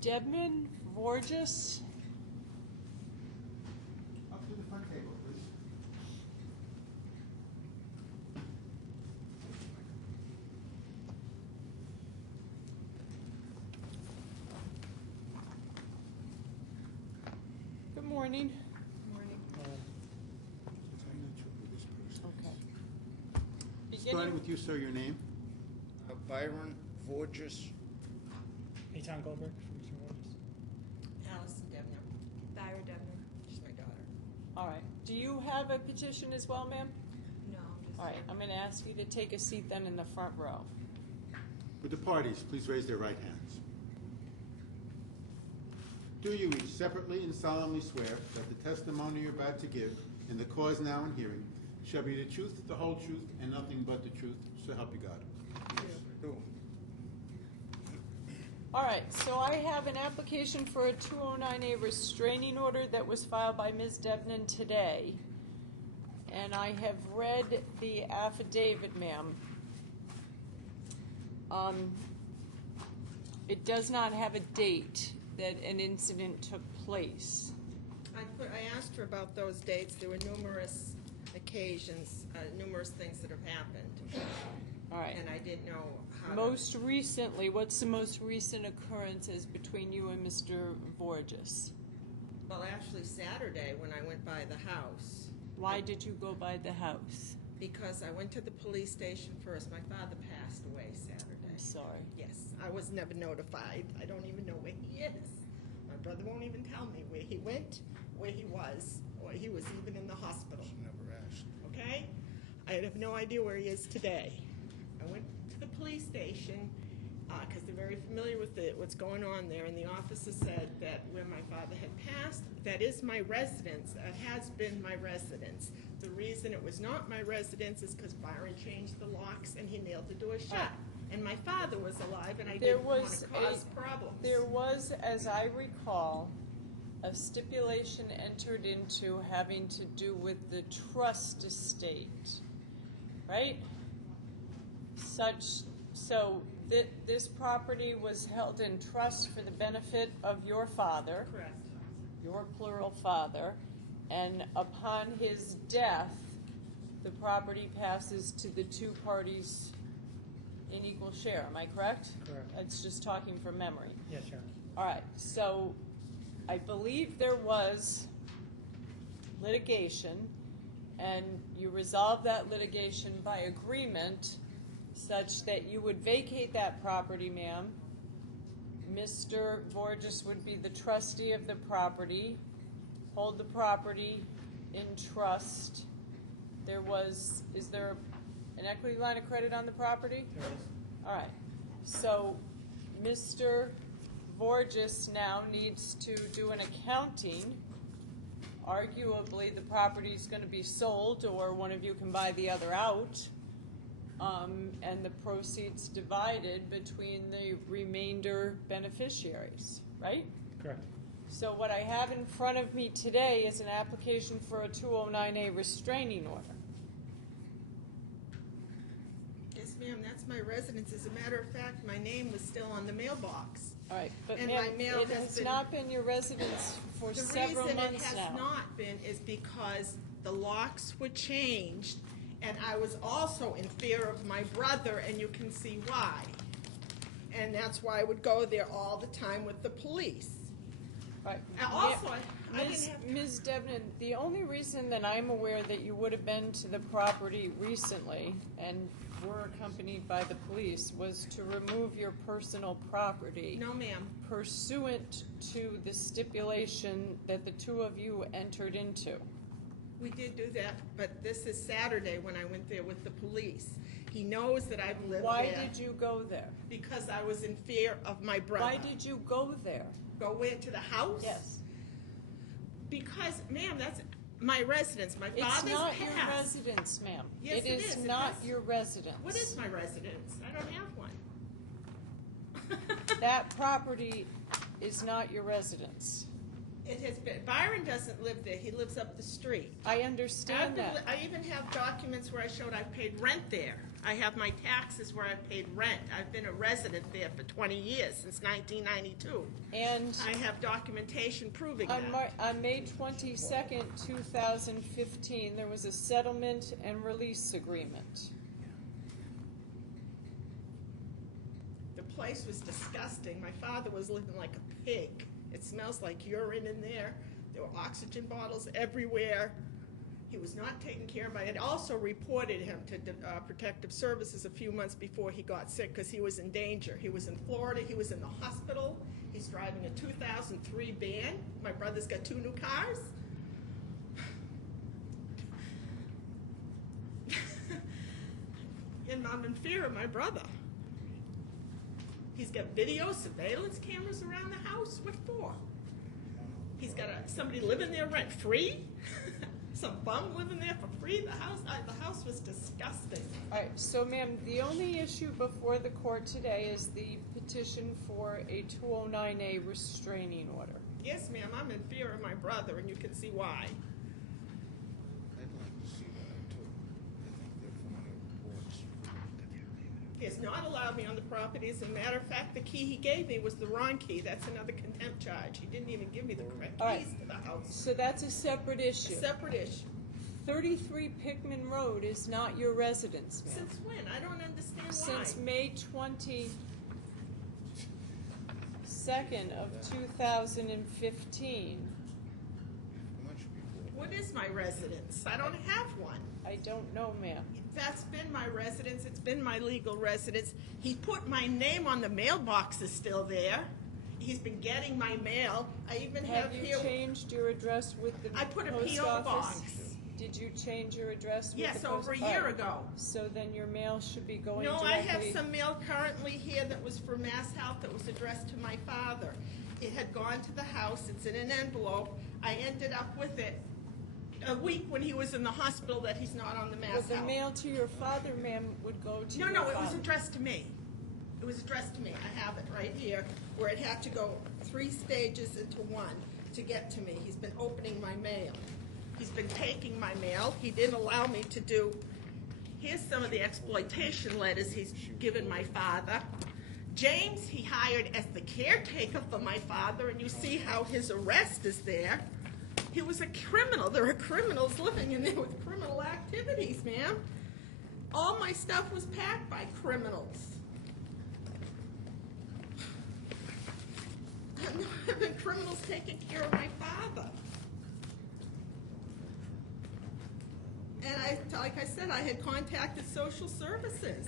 Debman Vorgis. Up to the front table, please. Good morning. Good morning. I'm not sure who this person Okay. is. Starting with you, sir, your name? Byron Vorgis. Eitan Goldberg from Eastern Waters. Allison Devner. Thyra Devner. She's my daughter. All right. Do you have a petition as well, ma'am? No, just. All right. I'm going to ask you to take a seat then in the front row. Would the parties please raise their right hands? Do you each separately and solemnly swear that the testimony you're about to give in the cause now in hearing shall be the truth, the whole truth, and nothing but the truth, so help you God? Do. All right. So I have an application for a 209A restraining order that was filed by Ms. Debnan today. And I have read the affidavit, ma'am. It does not have a date that an incident took place. I asked her about those dates. There were numerous occasions, numerous things that have happened. All right. And I didn't know how. Most recently, what's the most recent occurrences between you and Mr. Vorgis? Well, actually, Saturday when I went by the house. Why did you go by the house? Because I went to the police station first. My father passed away Saturday. I'm sorry. Yes, I was never notified. I don't even know where he is. My brother won't even tell me where he went, where he was, or he was even in the hospital. She never asked. Okay? I have no idea where he is today. I went to the police station because they're very familiar with what's going on there, and the officer said that where my father had passed, that is my residence. That has been my residence. The reason it was not my residence is because Byron changed the locks and he nailed the door shut. And my father was alive, and I didn't want to cause problems. There was, as I recall, a stipulation entered into having to do with the trust estate, right? So this property was held in trust for the benefit of your father, Correct. your plural father, and upon his death, the property passes to the two parties in equal share. Am I correct? Correct. It's just talking from memory. Yes, Your Honor. All right, so I believe there was litigation, and you resolved that litigation by agreement such that you would vacate that property, ma'am. Mr. Vorgis would be the trustee of the property, hold the property in trust. Is there an equity line of credit on the property? There is. All right, so Mr. Vorgis now needs to do an accounting. Arguably, the property is going to be sold, or one of you can buy the other out, and the proceeds divided between the remainder beneficiaries, right? Correct. So what I have in front of me today is an application for a 209A restraining order. Yes, ma'am, that's my residence. As a matter of fact, my name was still on the mailbox. All right, but And ma'am, my mail it has has been- not been your residence for several months now. The reason it has not been is because the locks were changed, and I was also in fear of my brother, and you can see why. And that's why I would go there all the time with the police. Right. And also, I Ms. didn't have... Ms. Devnan, the only reason that I'm aware that you would have been to the property recently and were accompanied by the police was to remove your personal property. No, ma'am. Pursuant to the stipulation that the two of you entered into. We did do that, but this is Saturday when I went there with the police. He knows that I've lived Why there. did you go there? Because I was in fear of my brother. Why did you go there? Go where, to the house? Yes. Because, ma'am, that's my residence. My It's father's not passed. your residence, ma'am. Yes, it is is. It not has- your residence. What is my residence? I don't have one. That property is not your residence. It has been, Byron doesn't live there, he lives up the street. I understand that. I even have documents where I showed I've paid rent there. I have my taxes where I've paid rent. I've been a resident there for 20 years, since 1992. And I have documentation proving on, that. on May 22nd, 2015, there was a settlement and release agreement. The place was disgusting. My father was living like a pig. It smells like urine in there. There were oxygen bottles everywhere. He was not taken care of. I had also reported him to Protective Services a few months before he got sick because he was in danger. He was in Florida. He was in the hospital. He's driving a 2003 van. My brother's got 2 new cars. And I'm in fear of my brother. He's got video surveillance cameras around the house. What for? He's got somebody living there rent free. Some bum living there for free. The house was disgusting. All right, so ma'am, the only issue before the court today is the petition for a 209A restraining order. Yes, ma'am. I'm in fear of my brother, and you can see why. I'd like to see that too. I think they're phony reports. He has not allowed me on the property. As a matter of fact, the key he gave me was the wrong key. That's another contempt charge. He didn't even give me the correct All right. keys to the house. So that's a separate issue. A separate issue. 33 Pickman Road is not your residence, ma'am. Since when? I don't understand why. Since May 22nd of 2015. Much before. What is my residence? I don't have one. I don't know, ma'am. That's been my residence. It's been my legal residence. He put my name on the mailbox is still there. He's been getting my mail. I even have Have you here. changed your address with the I put a post P.O. office? box. Did you change your address with Yes, the post? over a year Oh, ago. So then your mail should be going No, directly. I have some mail currently here that was for Mass Health that was addressed to my father. It had gone to the house. It's in an envelope. I ended up with it a week when he was in the hospital that he's not on the Mass But the Health. mail to your father, ma'am, would go to No, your no, it was father. addressed to me. It was addressed to me. I have it right here, where it had to go 3 stages into 1 to get to me. He's been opening my mail. He's been taking my mail. He didn't allow me to do. Here's some of the exploitation letters he's given my father. James, he hired as the caretaker for my father, and you see how his arrest is there. He was a criminal. There are criminals living in there with criminal activities, ma'am. All my stuff was packed by criminals. I'm not having criminals taking care of my father. And like I said, I had contacted social services.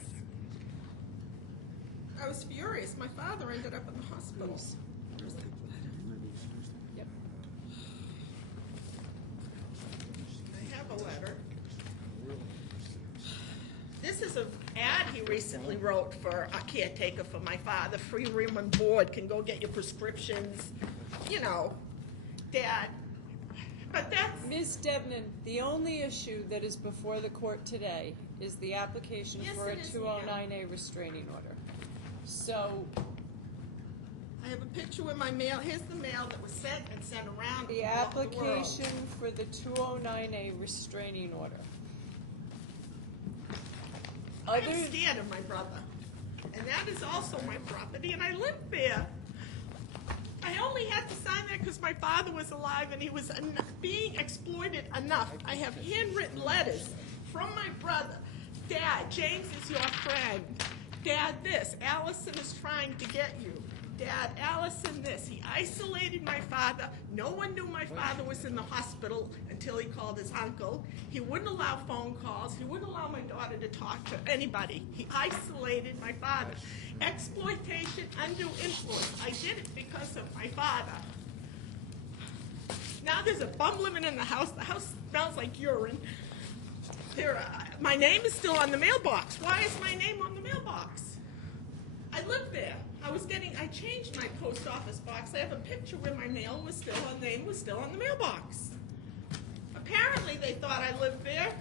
I was furious. My father ended up in the hospital. Yep. I have a letter. This is an ad he recently wrote for a caretaker for my father. Free room and board, can go get your prescriptions, you know, Dad. But that's... Ms. Devnan, the only issue that is before the court today is the application Yes, for a it is, ma'am. 209A restraining order. So I have a picture with my mail. Here's the mail that was sent and sent around the all over the world. application for the 209A restraining order. I am scared of my brother. And that is also my property, and I live there. I only had to sign that because my father was alive and he was being exploited enough. I have handwritten letters from my brother. Dad, James is your friend. Dad, this. Allison is trying to get you. Dad, Allison, this. He isolated my father. No one knew my father was in the hospital until he called his uncle. He wouldn't allow phone calls. He wouldn't allow my daughter to talk to anybody. He isolated my father. Exploitation, undue influence. I did it because of my father. Now there's a bum living in the house. The house smells like urine. My name is still on the mailbox. Why is my name on the mailbox? I live there. I changed my post office box. I have a picture where my name was still on the mailbox. Apparently they thought I lived there.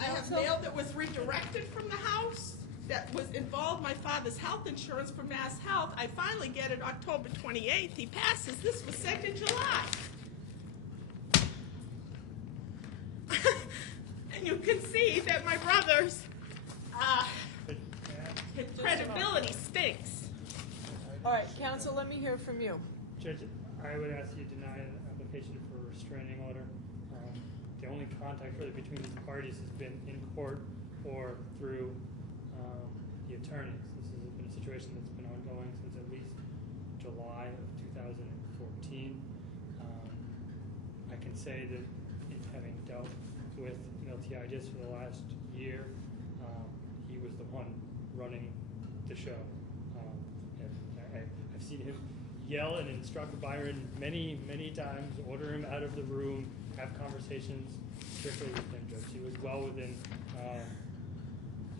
I have mail that was redirected from the house. that was involved my father's health insurance for Mass Health. I finally get it October 28th. He passes. This was sent in July. And you can see that my brother's his credibility stinks. All right, counsel, let me hear from you. Judge, I would ask you to deny an application for a restraining order. The only contact really between these parties has been in court or through the attorneys. This has been a situation that's been ongoing since at least July of 2014. I can say that in having dealt with Miltiades for the last year, he was the one running the show. I've seen him yell and instruct Byron many, many times, order him out of the room, have conversations strictly with him, Judge. He was well within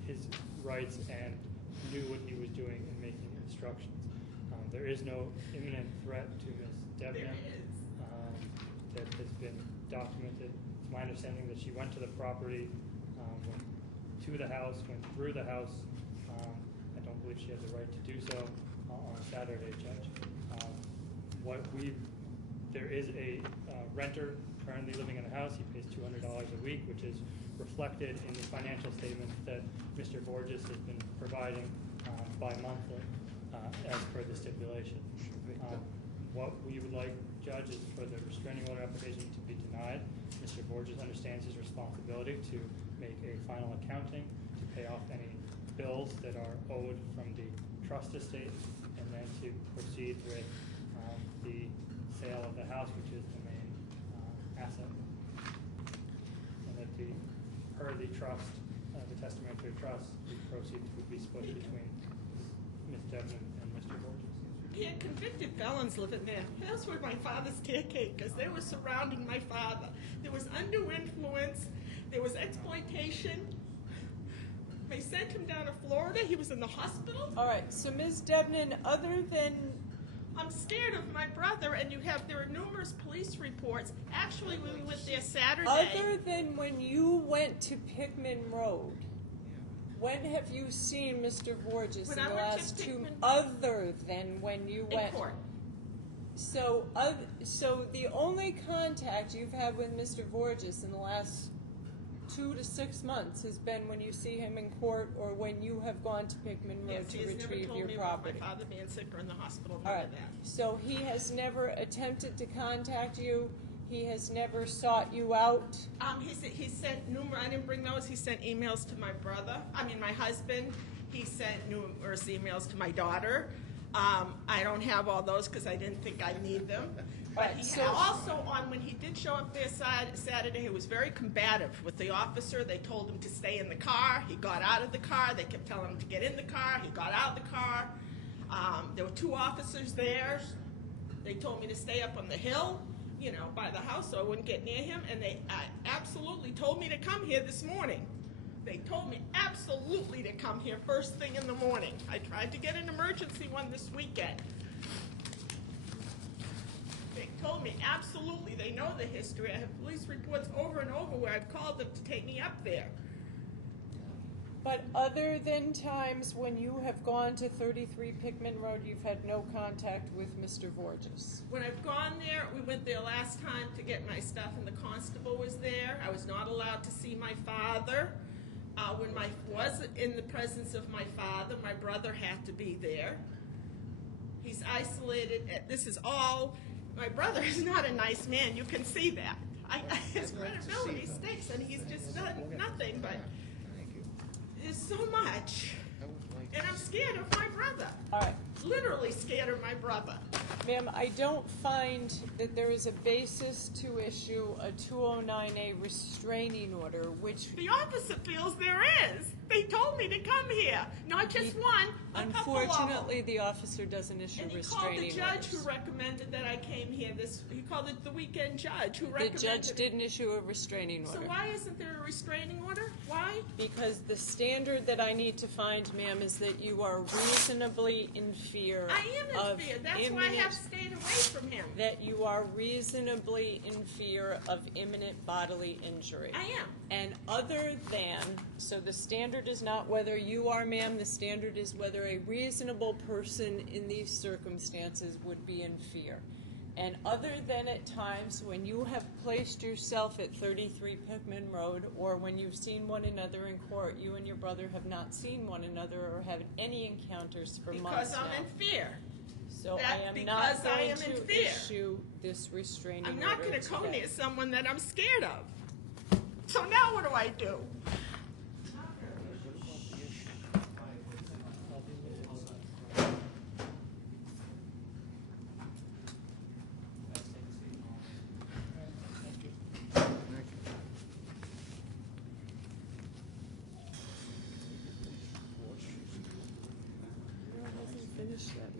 his rights and knew what he was doing in making instructions. There is no imminent threat to Ms. Devner that has been documented. It's my understanding that she went to the property, went to the house, went through the house. I don't believe she has the right to do so on Saturday, Judge. There is a renter currently living in the house. He pays $200 a week, which is reflected in the financial statement that Mr. Borges has been providing bi-monthly as per the stipulation. What we would like, Judge, is for the restraining order application to be denied. Mr. Borges understands his responsibility to make a final accounting, to pay off any bills that are owed from the trust estate, and then to proceed with the sale of the house, which is the main asset. And that per the trust, the testamentary trust, the proceeds would be split between Ms. Devlin and Mr. Borges. He had convicted felons living there. Those were my father's caretakers. They were surrounding my father. There was undue influence. There was exploitation. They sent him down to Florida. He was in the hospital. All right, so Ms. Devlin, other than I'm scared of my brother, and there are numerous police reports. Actually, we went there Saturday. other than when you went to Pickman Road, when have you seen Mr. Borges When in I the went to last two? Pickman- Other than when you In went. court. So the only contact you've had with Mr. Borges in the last 2 to 6 months has been when you see him in court or when you have gone to Pickman Road Yes, to he has never retrieve told your me property. about my father being sick or in the hospital. All None right. of that. So he has never attempted to contact you. He has never sought you out. He sent numerous. I didn't bring those. He sent emails to my brother. My husband. He sent numerous emails to my daughter. I don't have all those because I didn't think I'd need them. But Right, he so- also, when he did show up there Saturday, he was very combative with the officer. They told him to stay in the car. He got out of the car. They kept telling him to get in the car. He got out of the car. There were 2 officers there. They told me to stay up on the hill, by the house, so I wouldn't get near him. And they absolutely told me to come here this morning. They told me absolutely to come here first thing in the morning. I tried to get an emergency one this weekend. They told me absolutely. They know the history. I have police reports over and over where I've called them to take me up there. But other than times when you have gone to 33 Pickman Road, you've had no contact with Mr. Borges. When I've gone there, we went there last time to get my stuff, and the constable was there. I was not allowed to see my father. When I was in the presence of my father, my brother had to be there. He's isolated. This is all. My brother is not a nice man. You can see that. His credibility stinks, and he's just done nothing but. Thank you. There's so much. I would like And I'm scared of my brother. All right. Literally scared of my brother. Ma'am, I don't find that there is a basis to issue a 209A restraining order, which The officer feels there is. They told me to come here. Not just one, a couple of them. unfortunately the officer doesn't issue And he called restraining the judge orders. who recommended that I came here. He called it the weekend judge who The recommended. judge didn't issue a restraining So order. why isn't there a restraining order? Why? Because the standard that I need to find, ma'am, is that you are reasonably in fear I am of in fear. That's why I imminent- have stayed away from him. that you are reasonably in fear of imminent bodily injury. I am. And other than, so the standard is not not whether you are, ma'am. The standard is whether a reasonable person in these circumstances would be in fear. And other than at times when you have placed yourself at 33 Pickman Road, or when you've seen one another in court, you and your brother have not seen one another or had any encounters for months Because I'm now. in fear. So That's I am because not I going am in to fear. issue this restraining I'm order not gonna go today. near someone that I'm scared of. So now what do I do? Well, it hasn't finished yet,